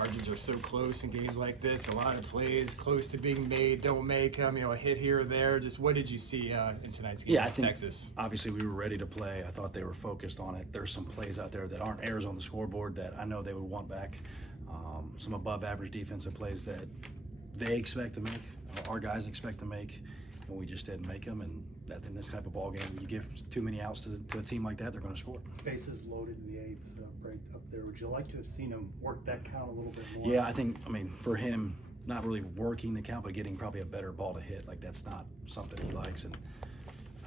margins are so close in games like this. A lot of plays close to being made don't make them. A hit here or there. Just what did you see in tonight's game against Texas? Obviously we were ready to play. I thought they were focused on it. There's some plays out there that aren't errors on the scoreboard that I know they would want back. Some above average defensive plays that they expect to make, our guys expect to make, and we just didn't make them. And that in this type of ball game, you give too many outs to a team like that, they're going to score. Bases loaded in the eighth, break up there. Would you like to have seen him work that count a little bit more? Yeah, I mean, for him, not really working the count, but getting probably a better ball to hit, like that's not something he likes. And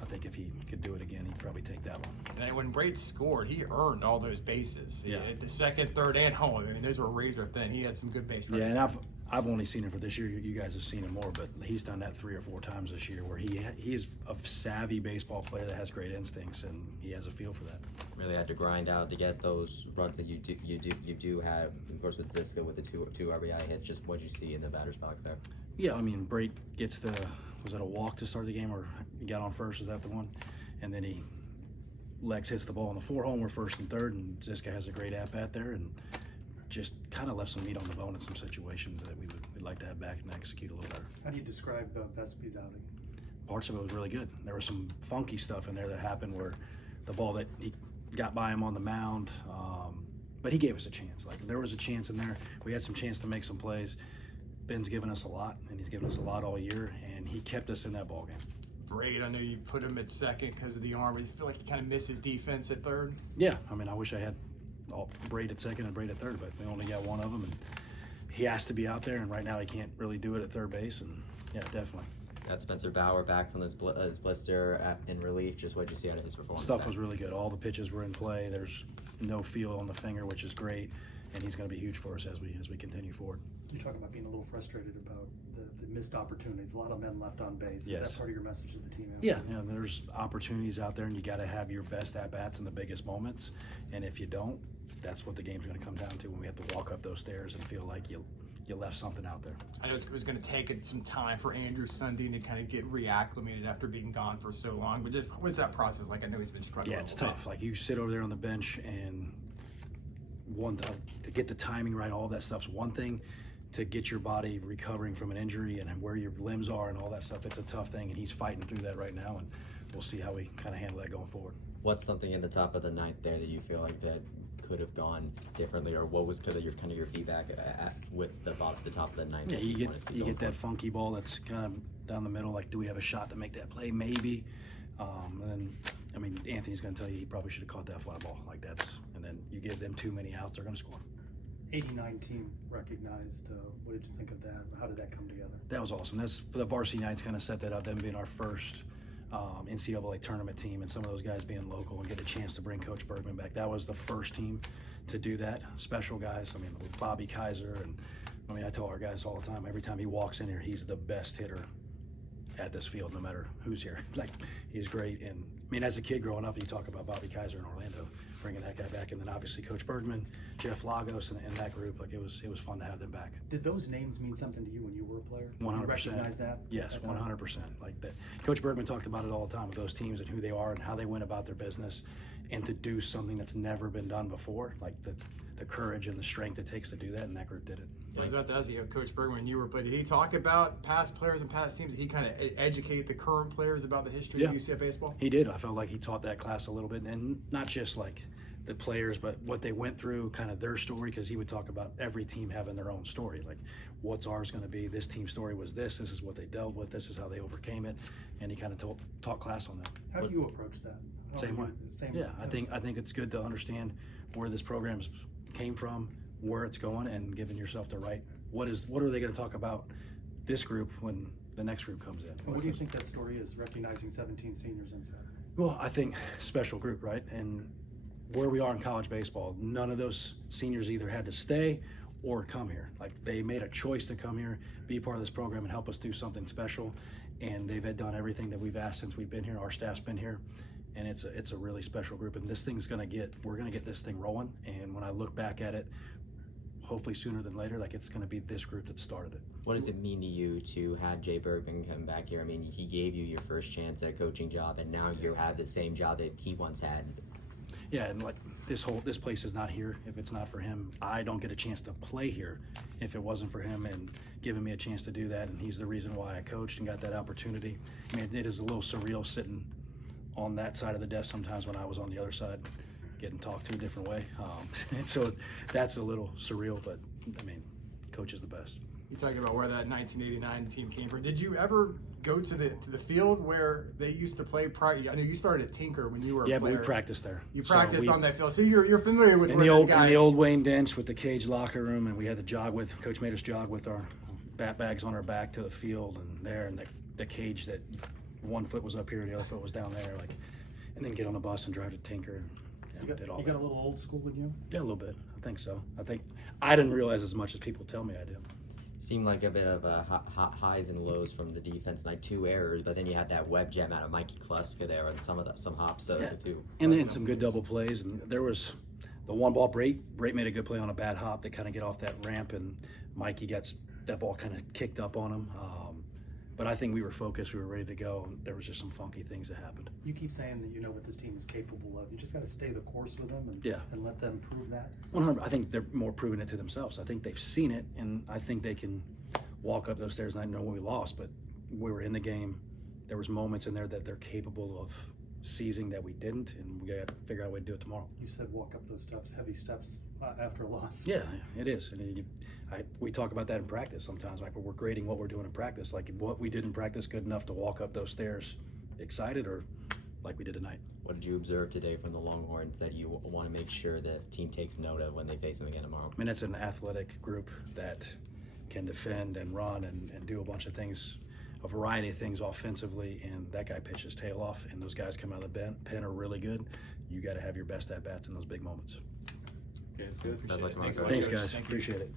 I think if he could do it again, he'd probably take that one. And when Braid scored, he earned all those bases. Yeah. The second, third, and home. I mean, those were razor thin. He had some good base running. Yeah, and I've only seen him for this year. You guys have seen him more, but he's done that 3 or 4 times this year where he's a savvy baseball player that has great instincts, and he has a feel for that. Really had to grind out to get those runs that you do have. Of course, with Ziska with the two RBI hits, just what you see in the batter's box there. Yeah, I mean, Brate gets was it a walk to start the game, or he got on first? Is that the one? And then Lex hits the ball on the 4-home. We're first and third, and Ziska has a great at-bat there, and just kind of left some meat on the bone in some situations that we'd like to have back and execute a little better. How do you describe Vespi's outing? Parts of it was really good. There was some funky stuff in there that happened where the ball that he got by him on the mound, but he gave us a chance. Like, there was a chance in there. We had some chance to make some plays. Ben's given us a lot, and he's given us a lot all year, and he kept us in that ball game. Braid, I know you put him at second because of the arm. You feel like he kind of missed his defense at third? Yeah, I mean, I wish I had Braid at second and Braid at third, but we only got one of them, and he has to be out there, and right now he can't really do it at third base, and yeah, definitely. Got Spencer Bauer back from his blister in relief. Just what did you see out of his performance? Stuff was really good. All the pitches were in play. There's no feel on the finger, which is great, and he's going to be huge for us as we continue forward. You talk about being a little frustrated about the missed opportunities. A lot of men left on base. Yes. Is that part of your message to the team? Yeah, there's opportunities out there, and you got to have your best at-bats in the biggest moments, and if you don't, that's what the game's going to come down to when we have to walk up those stairs and feel like you left something out there. I know it was going to take some time for Andrew Sundin to kind of get reacclimated after being gone for so long, but just what's that process like? I know he's been struggling. Yeah, it's tough. Like, you sit over there on the bench, and to get the timing right, all that stuff's one thing. To get your body recovering from an injury and where your limbs are and all that stuff, it's a tough thing, and he's fighting through that right now, and we'll see how we kind of handle that going forward. What's something in the top of the ninth there that you feel like that could have gone differently, or what was kind of your feedback with the top of the ninth? Yeah, you get that funky ball that's kind of down the middle. Like, do we have a shot to make that play? Maybe. And then, I mean, Anthony's going to tell you he probably should have caught that fly ball. Like, and then you give them too many outs, they're going to score. 89 team recognized. What did you think of that? How did that come together? That was awesome. That's for the varsity nights, kind of set that up. Them being our first NCAA tournament team, and some of those guys being local and get a chance to bring Coach Bergman back. That was the first team to do that. Special guys. I mean, with Bobby Kaiser, and I mean, I tell our guys all the time. Every time he walks in here, he's the best hitter at this field, no matter who's here. Like, he's great. And I mean, as a kid growing up, you talk about Bobby Kaiser in Orlando, bringing that guy back, and then obviously Coach Bergman, Jeff Lagos, and that group. Like, it was fun to have them back. Did those names mean something to you when you were a player? 100%. You recognize that? Yes, 100%. Like that. Coach Bergman talked about it all the time with those teams and who they are and how they went about their business, and to do something that's never been done before, like the courage and the strength it takes to do that, and that group did it. I was about to ask you, Coach Bergman, when you were playing, did he talk about past players and past teams? Did he kind of educate the current players about the history of UCF baseball? He did. I felt like he taught that class a little bit, and not just like the players, but what they went through, kind of their story, because he would talk about every team having their own story. Like, what's ours going to be? This team's story was this is what they dealt with, this is how they overcame it, and he kind of taught class on that. How do you approach that? Same way. Yeah, I think it's good to understand where this program came from, where it's going, and giving yourself the right. What are they going to talk about this group when the next group comes in? What do you think that story is, recognizing 17 seniors inside? Well, I think special group, right? And where we are in college baseball, none of those seniors either had to stay or come here. Like, they made a choice to come here, be part of this program, and help us do something special. And they've done everything that we've asked since we've been here. Our staff's been here, and it's a really special group. And this thing's we're gonna get this thing rolling. And when I look back at it, hopefully sooner than later, like, it's gonna be this group that started it. What does it mean to you to have Jay Bergman come back here? I mean, he gave you your first chance at a coaching job, and now you have the same job that he once had. Yeah, and like, this place is not here if it's not for him. I don't get a chance to play here if it wasn't for him and giving me a chance to do that. And he's the reason why I coached and got that opportunity. I mean, it is a little surreal sitting on that side of the desk sometimes when I was on the other side, getting talked to a different way. And so that's a little surreal, but I mean, coach is the best. You talking about where that 1989 team came from. Did you ever go to the field where they used to play prior? I know you started at Tinker when you were a player. Yeah, but we practiced there. You practiced on that field, so you're familiar with in where the old these guys. in the old Wayne Dench with the cage locker room, and we had to jog with. Coach made us jog with our bat bags on our back to the field, and the cage that one foot was up here, the other foot was down there, and then get on the bus and drive to Tinker. You got a little old school in you? Yeah, a little bit. I think so. I didn't realize as much as people tell me I did. Seemed like a bit of highs and lows from the defense night. 2 errors, but then you had that web gem out of Mikey Kluska there, and some hops too. And then some good double plays, and there was the one ball. Brate made a good play on a bad hop to kind of get off that ramp, and Mikey got that ball kind of kicked up on him. But I think we were focused, we were ready to go, and there was just some funky things that happened. You keep saying that you know what this team is capable of. You just got to stay the course with them and let them prove that. 100. I think they're more proving it to themselves. I think they've seen it, and I think they can walk up those stairs. And I know when we lost, but we were in the game. There was moments in there that they're capable of seizing that we didn't, and we got to figure out a way to do it tomorrow. You said walk up those steps, heavy steps after a loss. Yeah, it is. And we talk about that in practice sometimes. Like we're grading what we're doing in practice. Like what we did in practice good enough to walk up those stairs excited, or like we did tonight. What did you observe today from the Longhorns that you want to make sure the team takes note of when they face them again tomorrow? I mean, it's an athletic group that can defend and run and do a bunch of things, a variety of things offensively, and that guy pitched his tail off, and those guys come out of the pen are really good. You got to have your best at-bats in those big moments. Okay, that's good. Best luck tomorrow, Thanks, Coach. Thanks, guys. Thank you. Appreciate it.